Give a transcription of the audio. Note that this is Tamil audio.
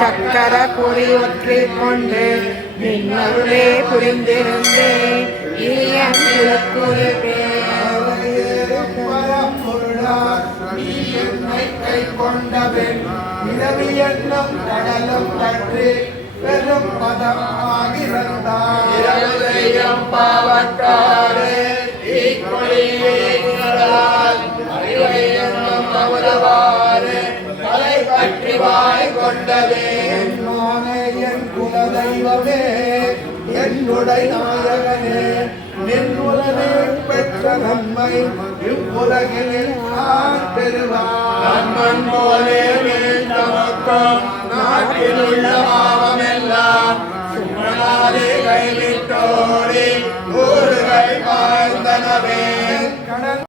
சக்கர பொறி ஒற்றிக் கொண்டு நின்னருளே புரிந்திருந்தேன் கை கொண்டவன் இரவி என்னும் கடலும் பற்றி பெரும் பதமாகிறான் பாவத்தாரே தலை பற்றி வாய் கொண்டதே என் குலதெய்வமே என்னுடைய நாயகனே நின்னுலனே பெற்ற நன்மை இவ்வுலகில் நான் பெறுவான் போலே நமக்கும் நாட்டில் உள்ள